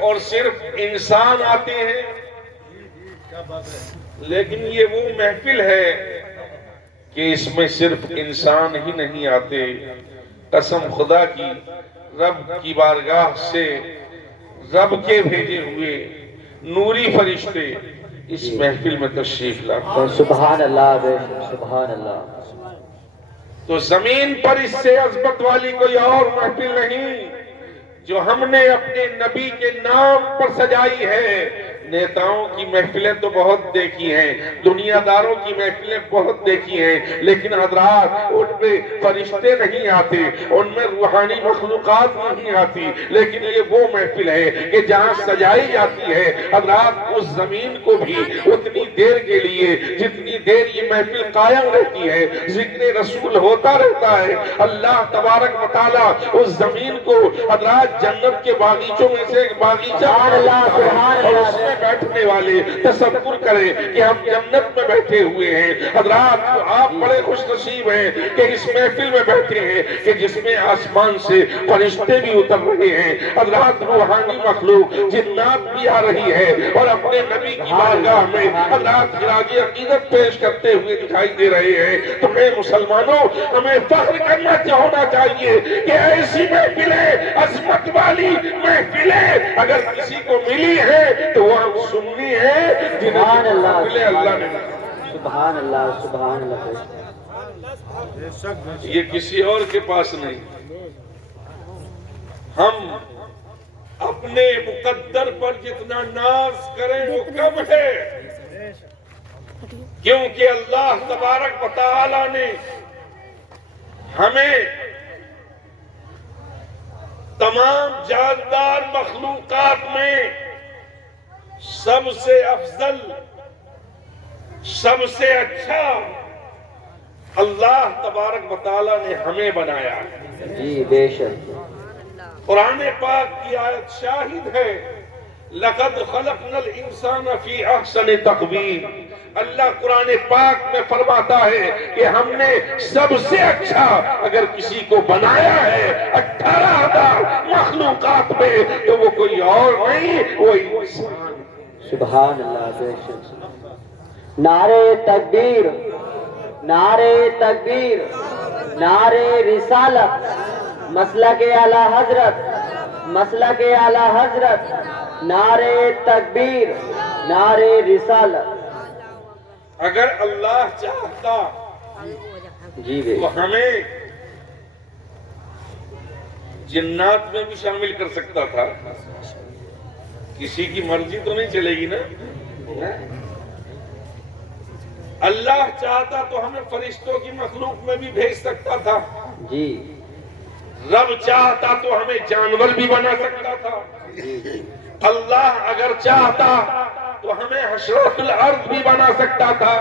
اور صرف انسان آتے ہیں، لیکن یہ وہ محفل ہے کہ اس میں صرف انسان ہی نہیں آتے، قسم خدا کی، رب کی بارگاہ سے رب کے بھیجے ہوئے نوری فرشتے اس محفل میں تشریف لاتے ہیں۔ سبحان اللہ بے شک، سبحان اللہ۔ تو زمین پر اس سے عظمت والی کوئی اور محفل نہیں جو ہم نے اپنے نبی کے نام پر سجائی ہے۔ نیتاؤں کی محفلیں تو بہت دیکھی ہیں، دنیا داروں کی محفلیں بہت دیکھی ہیں، لیکن حضرات ان میں فرشتے نہیں آتے، ان میں روحانی مخلوقات نہیں آتی، لیکن یہ وہ محفل ہے کہ جہاں سجائی جاتی ہے حضرات اس زمین کو بھی اتنی دیر کے لیے جتنی دیر یہ محفل قائم رہتی ہے ذکر رسول ہوتا رہتا ہے۔ اللہ تبارک و تعالیٰ اس زمین کو حضرات جنت کے باغیچوں میں سے ایک باغیچہ اور اس میں بیٹھنے والے تصور کریں کہ ہم جنت میں بیٹھے ہوئے ہیں۔ حضرات آپ بڑے خوش نصیب ہیں کہ اس محفل میں بیٹھے ہیں کہ جس میں آسمان سے فرشتے بھی اتر رہے ہیں، حضرات روحانی مخلوق جنات بھی آ رہی ہے اور اپنے نبی کی بارگاہ میں حضرات خراج عقیدت پیش کرتے ہوئے دکھائی دے رہے ہیں۔ تمہیں مسلمانوں ہمیں فخر کرنا ہونا چاہیے کہ ایسی محفلیں، عظمت والی محفلیں اگر کسی کو ملی ہے تو وہ ہم سنی ہے جنہیں محفلیں اللہ نے دی۔ سبحان اللہ، سبحان اللہ۔ یہ کسی اور کے پاس نہیں۔ ہم اپنے مقدر پر جتنا ناز کریں وہ کم ہے، کیونکہ اللہ تبارک و تعالی نے ہمیں تمام جاندار مخلوقات میں سب سے افضل، سب سے اچھا اللہ تبارک و تعالی نے ہمیں بنایا ہے۔ جی بے شک۔ قرآن پاک کی آیت شاہد ہے، لَقَدْ خَلَقْنَا الْإِنسَانَ فِي أَحْسَنِ تَقْوِيمٍ۔ اللہ قرآن پاک میں فرماتا ہے کہ ہم نے سب سے اچھا اگر کسی کو بنایا ہے 18,000 مخلوقات میں تو وہ کوئی اور نہیں، وہ انسان۔ سبحان اللہ بے شک۔ نعرے تکبیر، نعرے تکبیر، نعرے رسالت، مسلک اعلی حضرت، مسلک اعلی حضرت، نعرے تکبیر، نعرے رسالت۔ اگر اللہ چاہتا جی بے تو ہمیں جنات میں بھی شامل کر سکتا تھا، کسی کی مرضی تو نہیں چلے گی نا۔ اللہ چاہتا تو ہمیں فرشتوں کی مخلوق میں بھی بھیج سکتا تھا، جی۔ رب چاہتا تو ہمیں جانور بھی بنا سکتا تھا، اللہ اگر چاہتا تو ہمیں حشرات الارض بھی بنا سکتا تھا،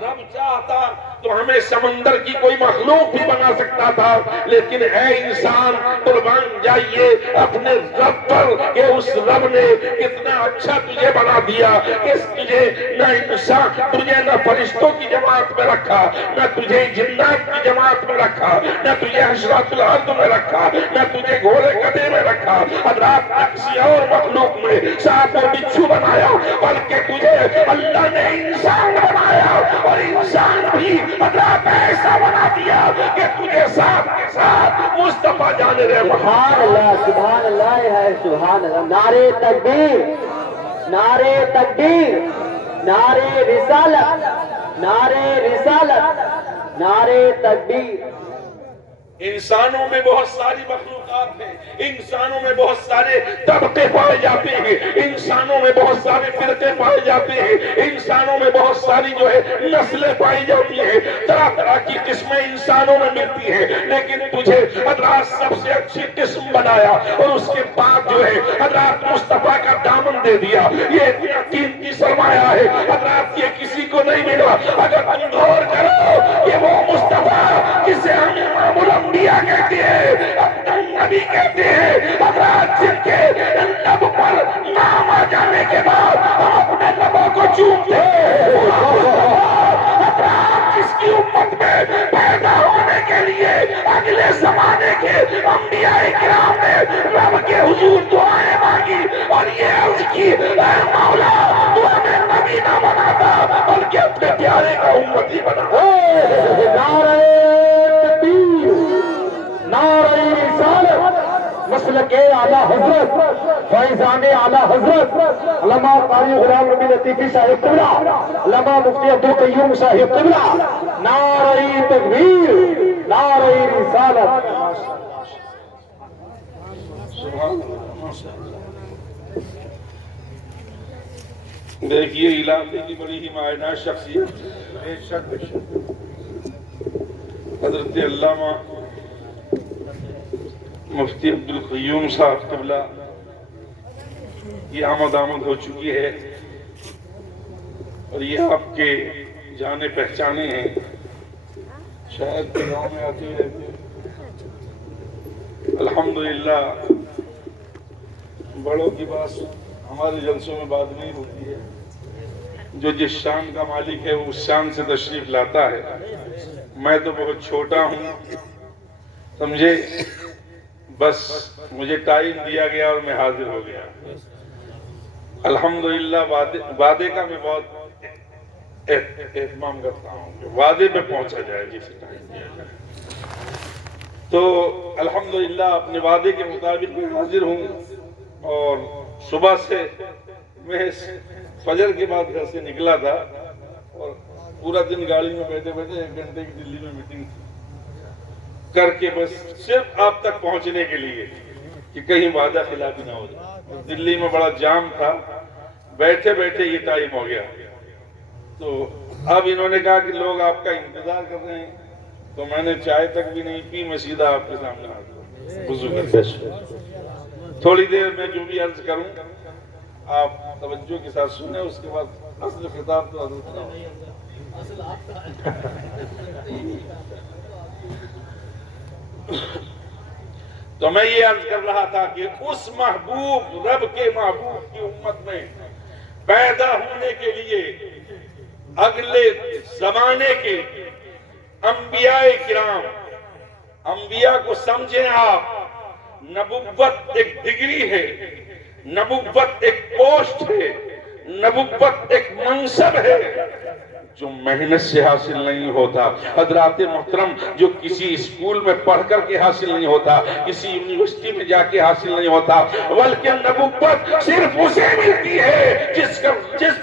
رب چاہتا تو ہمیں سمندر کی کوئی مخلوق بھی بنا سکتا تھا، لیکن اے انسان قربان جائیے اپنے رب پر کہ اس رب نے کتنا اچھا تجھے بنا دیا کہ تجھے نہ انسان، تجھے نہ فرشتوں کی جماعت میں رکھا، نہ تجھے جنات کی جماعت میں رکھا، نہ تجھے حشرات الارض میں رکھا، نہ تجھے گھوڑے گدھے میں رکھا، حضرات نہ کسی اور مخلوق میں سانپ اور بچھو بنایا، بلکہ تجھے اللہ نے انسان بنایا اور انسان بھی حضرات ایسا بنا دیا کہ تجھے ساتھ کے ساتھ مصطفیٰ جان سبحان اللہ، سبحان اللہ ہے، سبحان اللہ۔ نعرے تکبیر، نعرے تکبیر، نعرے رسالت، نعرے رسالت، نعرے تکبیر۔ انسانوں میں بہت ساری مخلوقات ہیں، انسانوں میں بہت سارے طبقے پائے جاتے ہیں، انسانوں میں بہت سارے فرقے پائے جاتے ہیں، انسانوں میں بہت ساری جو ہے نسلیں پائی جاتی ہیں، طرح طرح کی قسمیں انسانوں میں ملتی ہیں، لیکن تجھے حضرات سب سے اچھی قسم بنایا اور اس کے بعد جو ہے حضرات مصطفیٰ کا دامن دے دیا۔ یہ اتنا قیمتی سرمایہ ہے حضرات، یہ کسی کو نہیں ملا۔ اگر تم غور کرو کہ وہ مصطفیٰ جسے ہم امام الانبیاء کہتے ہیں، اپنا نبی کہتے ہیں، حضرات جن کے لب پر نام آ جانے کے بعد ہم اپنے لبوں کو چومتے ہیں، حضرات جس کی امت میں پیدا ہونے کے لیے اگلے زمانے کے انبیاء کرام نے رب کے حضور دعائیں مانگی اور کی اے مولا تو ہمیں نبی نہ بناتا بلکہ اپنے پیارے کا امتی بنا. نعرہ تکبیر، نعرہ رسالت، مسلک اعلیٰ حضرت، فیضان اعلیٰ حضرت علامہ قاری غلام نبی لطیفی صاحب قبلہ، علامہ مفتی عبدالقیوم صاحب قبلہ. نعرہ تکبیر، نعرہ رسالت. دیکھیے علاقے کی بڑی ہی مائنہ شخصیت حضرت علامہ مفتی عبدالقیوم صاحب قبلہ یہ آمد ہو چکی ہے اور یہ آپ کے جانے پہچانے ہیں. شاید کے گاؤں میں آتے رہتے ہیں. الحمدللہ بڑوں کی بات ہمارے جلسوں میں بات نہیں ہوتی ہے. جو جس شان کا مالک ہے وہ اس شان سے تشریف لاتا ہے. میں تو بہت چھوٹا ہوں سمجھے، بس مجھے ٹائم دیا گیا اور میں حاضر ہو گیا. الحمدللہ وعدے کا میں بہت اہتمام کرتا ہوں کہ وعدے پہ پہنچا جائے جسے ٹائم دیا جائے. تو الحمدللہ اپنے وعدے کے مطابق میں حاضر ہوں اور صبح سے میں فجر کے بعد گھر سے نکلا تھا اور پورا دن گاڑی میں بیٹھے بیٹھے 1 گھنٹے کی دلی میں میٹنگ کر کے بس صرف آپ تک پہنچنے کے لیے کہ کہیں وعدہ خلافی نہ ہو جائے. دلی میں بڑا جام تھا، بیٹھے بیٹھے یہ ٹائم ہو گیا. تو اب انہوں نے کہا کہ لوگ آپ کا انتظار کر رہے ہیں، تو میں نے چائے تک بھی نہیں پی، میں سیدھا آپ کے سامنے آ گیا وضو کر کے. تھوڑی دیر میں جو بھی عرض کروں آپ توجہ کے ساتھ سنیں، اس کے بعد اصل خطاب تو حضرت کا ہوگا. تو میں یہ عرض کر رہا تھا کہ اس محبوب رب کے محبوب کی امت میں پیدا ہونے کے لیے اگلے زمانے کے انبیاء کرام، انبیاء کو سمجھیں آپ. نبوت ایک ڈگری ہے، نبوت ایک پوسٹ ہے، نبوت ایک منصب ہے جو محنت سے حاصل نہیں ہوتا. حضرات محترم، جو کسی اسکول میں پڑھ کر کے حاصل نہیں ہوتا، کسی یونیورسٹی میں جا کے حاصل نہیں ہوتا، بلکہ نبوت صرف اسے ملتی ہے جس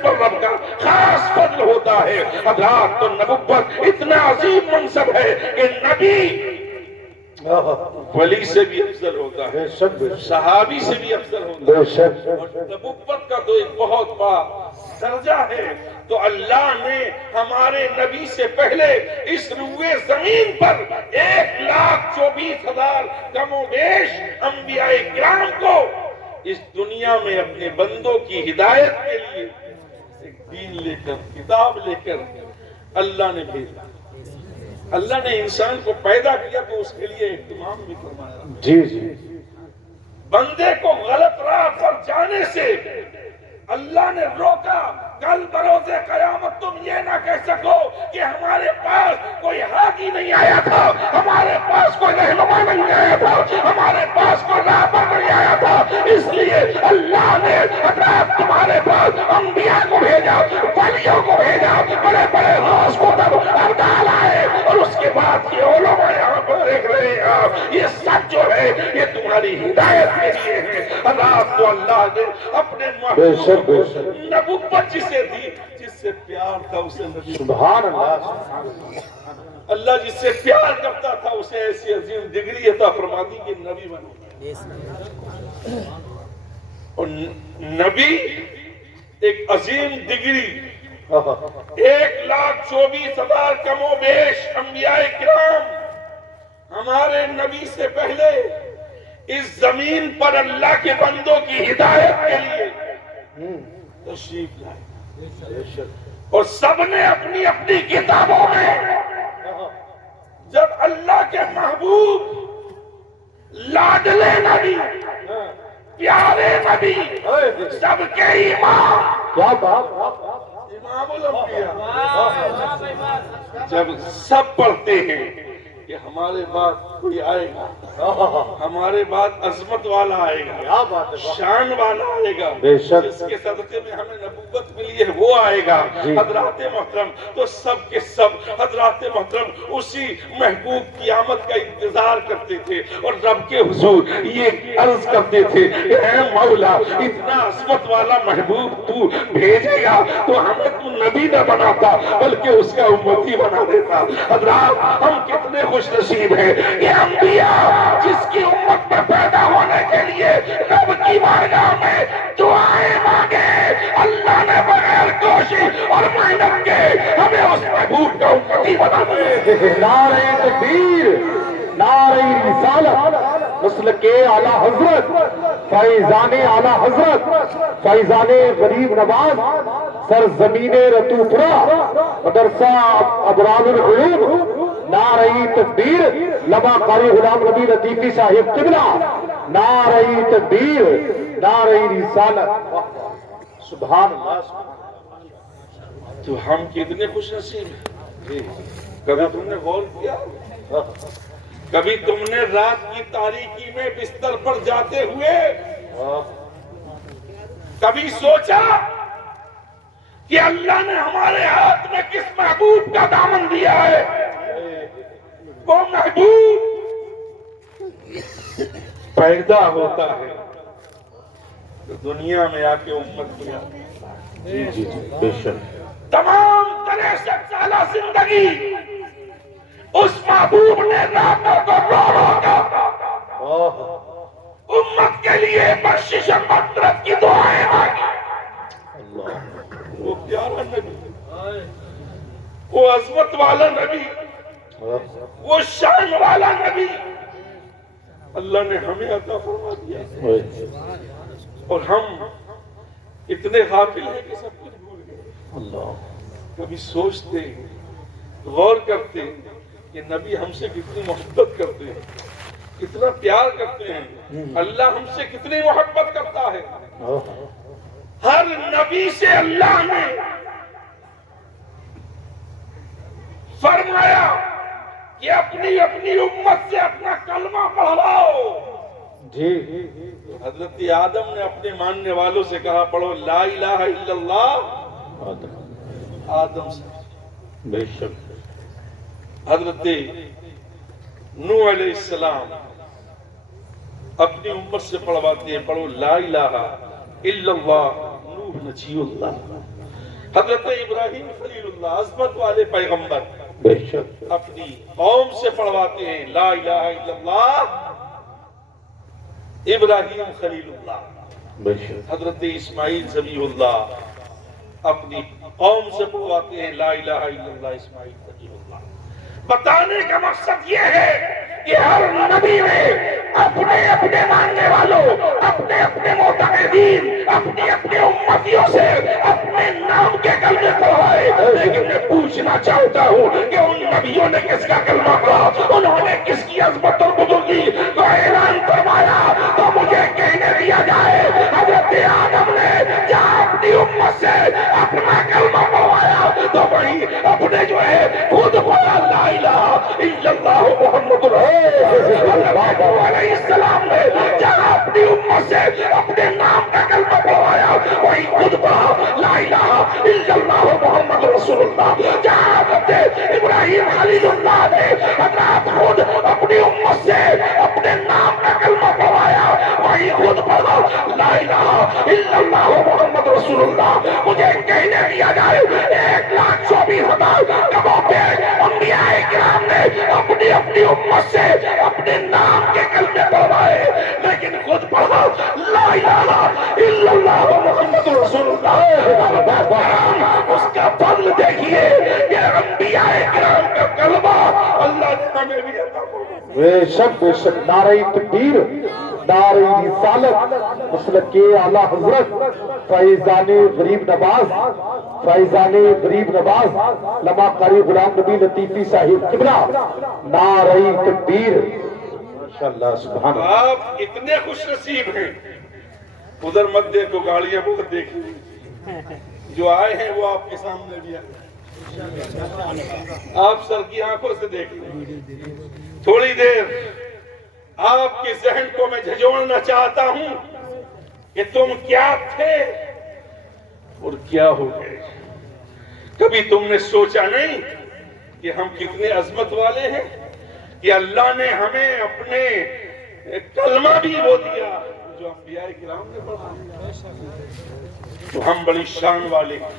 پر رب کا خاص فضل ہوتا ہے. حضرات، تو نبوت اتنا عظیم منصب ہے کہ نبی ولی سے بھی افضل ہوتا ہے، صحابی سے بھی افضل ہوتا ہے. اور نبوت کا تو ایک بہت بڑا درجہ ہے. تو اللہ نے ہمارے نبی سے پہلے اس روئے زمین پر 1,24,000 کم و بیش انبیاء کرام کو اس دنیا میں اپنے بندوں کی ہدایت کے لیے ایک دین لے کر، کتاب لے کر اللہ نے بھیجا. اللہ نے انسان کو پیدا کیا تو اس کے لیے اہتمام بھی فرمایا. جی بندے کو غلط راہ پر جانے سے اللہ نے روکا. کل بروز قیامت تم یہ نہ کہہ سکو کہ ہمارے پاس کوئی حاکی نہیں آیا تھا، ہمارے پاس کوئی رہنما نہیں آیا تھا، ہمارے پاس کوئی رہبر نہیں آیا تھا. اس لیے اللہ نے حضرات تمہارے پاس انبیاء کو بھیجا، ولیوں کو بھیجا، بڑے بڑے غوث کو تب ابدال آئے. اور اس کے بعد یہ علماء یہاں پر دیکھ رہے ہیں آپ، یہ سب جو ہے یہ تمہاری ہدایت کے لیے ہے. حضرات، تو اللہ نے اپنے محبوب نبوت جسے دی، جس سے پیار تھا اسے نبی. سبحان اللہ. اللہ جس سے پیار کرتا تھا اسے ایسی عظیم ڈگری عطا فرما دی کہ نبی بنے. اور نبی ایک عظیم ڈگری، 1,24,000 کم و بیش انبیاء کرام ہمارے نبی سے پہلے اس زمین پر اللہ کے بندوں کی ہدایت کے لیے تشریف لائے. اور سب نے اپنی اپنی کتابوں میں جب اللہ کے محبوب لاڈلے نبی، پیارے نبی، سب کے امام، کیا بات، امام الانبیاء، جب سب پڑھتے ہیں کہ ہمارے بعد کوئی آئے گا، ہمارے بعد عظمت والا آئے گا، شان والا آئے گا، جس کے صدقے میں ہمیں نبوت ملی ہے وہ آئے گا۔ حضرات محترم تو سب کے سب حضرات محترم اسی محبوب کی آمد کا انتظار کرتے تھے اور رب کے حضور یہ عرض کرتے تھے کہ اے مولا اتنا عظمت والا محبوب تو بھیجے گا تو ہمیں تو نبی نہ بناتا بلکہ اس کا امتی بنا دیتا۔ حضرات ہم کتنے خوش نصیب ہیں کہ انبیاء جس کی امت میں پیدا ہونے کے لیے رب کی بارگاہ میں دعائیں مانگے، اللہ نے بغیر کوشش اور محنت کے ہمیں اس محبوب کا امتی بنا دیا۔ نعرہ تکبیر، نعرہ رسالت، مسلک اعلی حضرت، فیضان اعلی حضرت، فیضان غریب نواز، سرزمین رتو پورا، مدرسہ ابرار العلوم، نعرہ تکبیر، لما قاری غلام نبی لطیفی صاحب قبلہ، نعرہ تکبیر، نعرہ رسالت، سبحان اللہ۔ تو ہم کتنے خوش نصیب ہیں۔ کبھی تم نے غور کیا، کبھی تم نے رات کی تاریکی میں بستر پر جاتے ہوئے کبھی سوچا کہ اللہ نے ہمارے ہاتھ میں کس محبوب کا دامن دیا ہے؟ وہ محبوب پیدا ہوتا ہے تو دنیا میں آ کے امت کیا، بے شک تمام 63 سالہ زندگی اس محبوب نے راتوں کو رو رو کر امت کے لیے بخشش مغفرت کی دعائیں مانگی۔ وہ پیارا نبی، وہ عظمت والا نبی، وہ شان والا نبی اللہ نے ہمیں عطا فرما دیا، اور ہم اتنے غافل ہیں کہ سب کچھ بھول گئے۔ کبھی سوچتے غور کرتے کہ نبی ہم سے کتنی محبت کرتے ہیں، کتنا پیار کرتے ہیں، اللہ ہم سے کتنی محبت کرتا ہے۔ ہر نبی سے اللہ نے فرمایا کہ اپنی امت سے اپنا کلمہ پڑھواؤ۔ جی حضرت آدم نے اپنے ماننے والوں سے کہا پڑھو لا الہ الا اللہ، آدم سے۔ بے شک حضرت نوح علیہ السلام اپنی امت سے پڑھواتے ہیں پڑھو لا الہ الا اللہ نوح نجی اللہ۔ حضرت ابراہیم خلیل اللہ عظمت والے پیغمبر بے شک اپنی قوم سے پڑھواتے ہیں لا الہ الا اللہ ابراہیم خلیل اللہ۔ بے شک حضرت اسماعیل ذبیح اللہ اپنی قوم سے پڑھواتے ہیں لا الہ الا اللہ اسماعیل ذبیح اللہ۔ بتانے کا مقصد یہ ہے کہ ہر نبی نے اپنے ماننے والوں، اپنے معتقدین، اپنے امتیوں سے اپنے نام کے کلمے پڑھائے، لیکن میں پوچھنا چاہتا ہوں کہ ان نبیوں نے کس کا کلمہ پڑھا، انہوں نے کس کی عظمت اور بزرگی کا اعلان فرمایا، تو مجھے کہنے دیا جائے حضرت آدم نے جہاں اپنی امت سے اپنا کلمہ پڑھوایا تو وہی اپنے جو ہے خود پڑھا لا الہ الا اللہ محمد علیہ السلام نے جہاں اپنی امت سے اپنے نام کا کلمہ پڑھوایا وہی خود پڑھا لا الہ الا اللہ محمد رسول اللہ۔ جہاں حضرت ابراہیم خلیل اللہ نے حضرات خود اپنی امت سے اپنے نام کا کلمہ پڑھوایا وہی خود پڑھا لا الہ الا اللہ محمد رسول اللہ۔ مجھے کہنے دیا جائے 1,24,000 کبوں پہ انبیاء کرام نے اپنی امت سے اپنے نام کے کلمے پڑھوائے لیکن خود پڑھا لا الہ الا اللہ محمد رسول اللہ۔ اس کا فضل دیکھیے کہ انبیاء کرام کا کلمہ اللہ نے ہمیں بھی عطا فرمایا۔ بے شک نعرہ تکبیر، نعرہ رسالت، مسلک اعلی حضرت، فیضان غریب نواز، فیضان غریب نواز، لما قاری غلام نبی لطیفی صاحب قبلہ، نعرہ تکبیر، ماشاءاللہ سبحان اللہ۔ آپ اتنے خوش نصیب ہیں، ادھر مت دیکھو گاڑیاں بہت دیکھی جو آئے ہیں وہ آپ کے سامنے بھی آئے۔ آپ سر کی آنکھوں سے دیکھ لیں. تھوڑی دیر آپ کے ذہن کو میں جھنجھوڑنا چاہتا ہوں کہ تم کیا تھے اور کیا ہو گئے. کبھی تم نے سوچا نہیں کہ ہم کتنے عظمت والے ہیں کہ اللہ نے ہمیں اپنے کلمہ بھی وہ دیا جو انبیاء کرام نے پڑھا. تو ہم بڑی شان والے ہیں.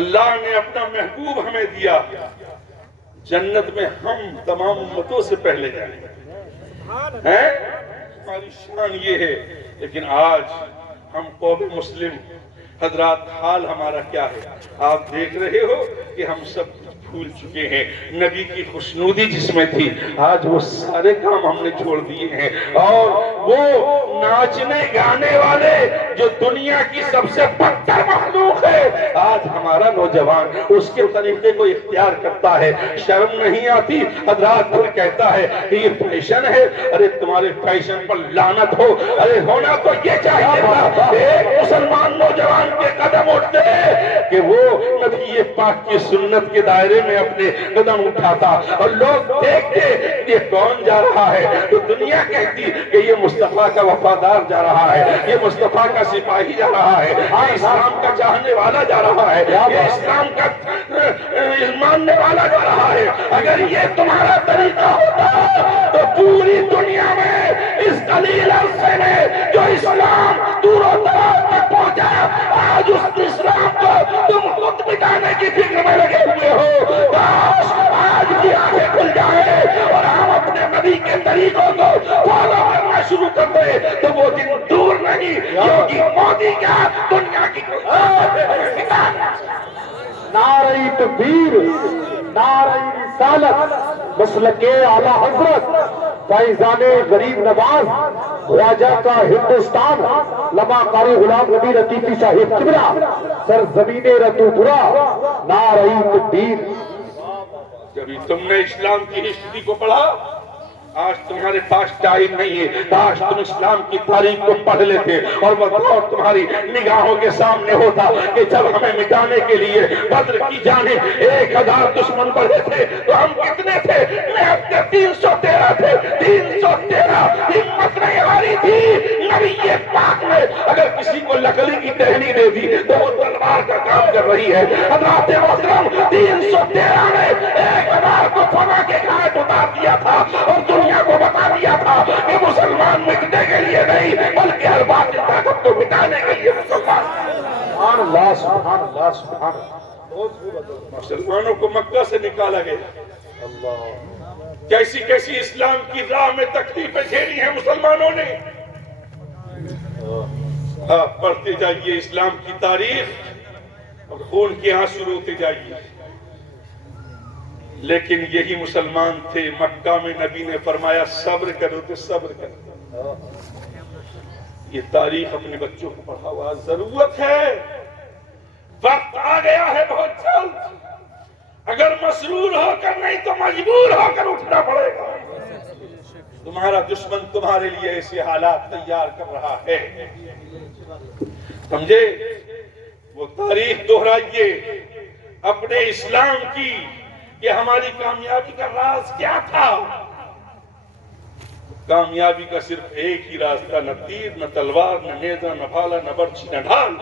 اللہ نے اپنا محبوب ہمیں دیا. جنت میں ہم تمام امتوں سے پہلے جائیں گے. ہماری شان یہ ہے. لیکن آج ہم قوم مسلم حضرات حال ہمارا کیا ہے؟ آپ دیکھ رہے ہو کہ ہم سب بھول چکے ہیں. نبی کی خوشنودی جس میں تھی آج وہ سارے کام ہم نے چھوڑ دیے ہیں. اور وہ ناچنے گانے والے جو دنیا کی سب سے بدتر مخلوق ہے آج ہمارا نوجوان اس کے طریقے کو اختیار کرتا ہے. شرم نہیں آتی؟ حضرات پھر کہتا ہے کہ یہ فیشن ہے. ارے تمہارے فیشن پر لعنت ہو. ارے ہونا تو یہ چاہیے تھا ایک مسلمان نوجوان کے قدم اٹھتے کہ وہ نبی پاک کی سنت کے دائرے میں اپنے قدم اٹھاتا اور لوگ دیکھتے یہ کون جا رہا ہے تو دنیا کہتی کہ یہ مصطفیٰ کا وفادار جا رہا ہے, یہ مصطفیٰ کا سپاہی جا رہا ہے, یہ اسلام کا چاہنے والا جا رہا ہے, یہ اسلام کا ماننے والا جا رہا ہے. اگر یہ تمہارا طریقہ ہوتا تو پوری دنیا میں اس قلیل عرصے میں جو اسلام دور و دراز تک پہنچا آج اس اسلام کو تم خود مٹانے کی فکر میں لگے ہوئے ہو. کاش آج بھی آنکھیں کھل جائیں اور ہم اپنے نبی کے طریقوں کو فالو کرنا شروع کر دیں تو وہ دن دور نہیں. یوگی مودی کیا دنیا کی نعرہ تکبیر, نعرہ رسالت, مسلک اعلیٰ حضرت فیضان غریب نواز خواجہ کا ہندوستان لمحہ قاری غلام نبی لطیفی صاحب قبلہ سرزمین رتو پورا. نعرہ تکبیر. جبھی تم نے اسلام کی ہسٹری کو پڑھا آج تمہارے پاس ٹائم نہیں ہے. کاش تم اسلام کی تاریخ کو پڑھ لیتے اور وہ دور تمہاری نگاہوں کے سامنے ہوتا کہ جب ہمیں مٹانے کے لیے بدر کی جانب 1000 دشمن بڑھے تھے تو ہم کتنے تھے؟ محض 313 تھے. 313 ہمت نہیں ہاری تھی. نبی پاک نے اگر کسی کو لکڑی کی ٹہنی دے دی تو وہ تلوار کا کام کر رہی ہے. حضرات محترم 313 نے 1000 کو فنا کے گھاٹ اتار دیا تھا اور دنیا کو بتا دیا تھا کہ مسلمان مٹنے کے لیے نہیں بلکہ ہر باطل طاقت کو مٹانے کے لیے مسلمان. سبحان اللہ, سبحان اللہ, سبحان اللہ. مسلمانوں کو مکہ سے نکالا گیا. کیسی کیسی اسلام کی راہ میں تکلیفیں جھیلی ہیں مسلمانوں نے. آپ پڑھتے جائیے اسلام کی تاریخ اور خون کے آنسو روتے جائیے. لیکن یہی مسلمان تھے مکہ میں نبی نے فرمایا صبر کرو تو صبر کرو. یہ تاریخ اپنے بچوں کو پڑھاوا. ضرورت ہے, وقت آ گیا ہے بہت جلد. اگر مسرور ہو کر نہیں تو مجبور ہو کر اٹھنا پڑے گا. تمہارا دشمن تمہارے لیے ایسے حالات تیار کر رہا ہے. سمجھے؟ وہ تاریخ دہرائیے اپنے اسلام کی کہ ہماری کامیابی کا راز کیا تھا. کامیابی کا صرف ایک ہی راز تھا, نہ تیر, نہ تلوار, نہ نیزہ, نہ بھالا, نہ برچھی, نہ ڈھال.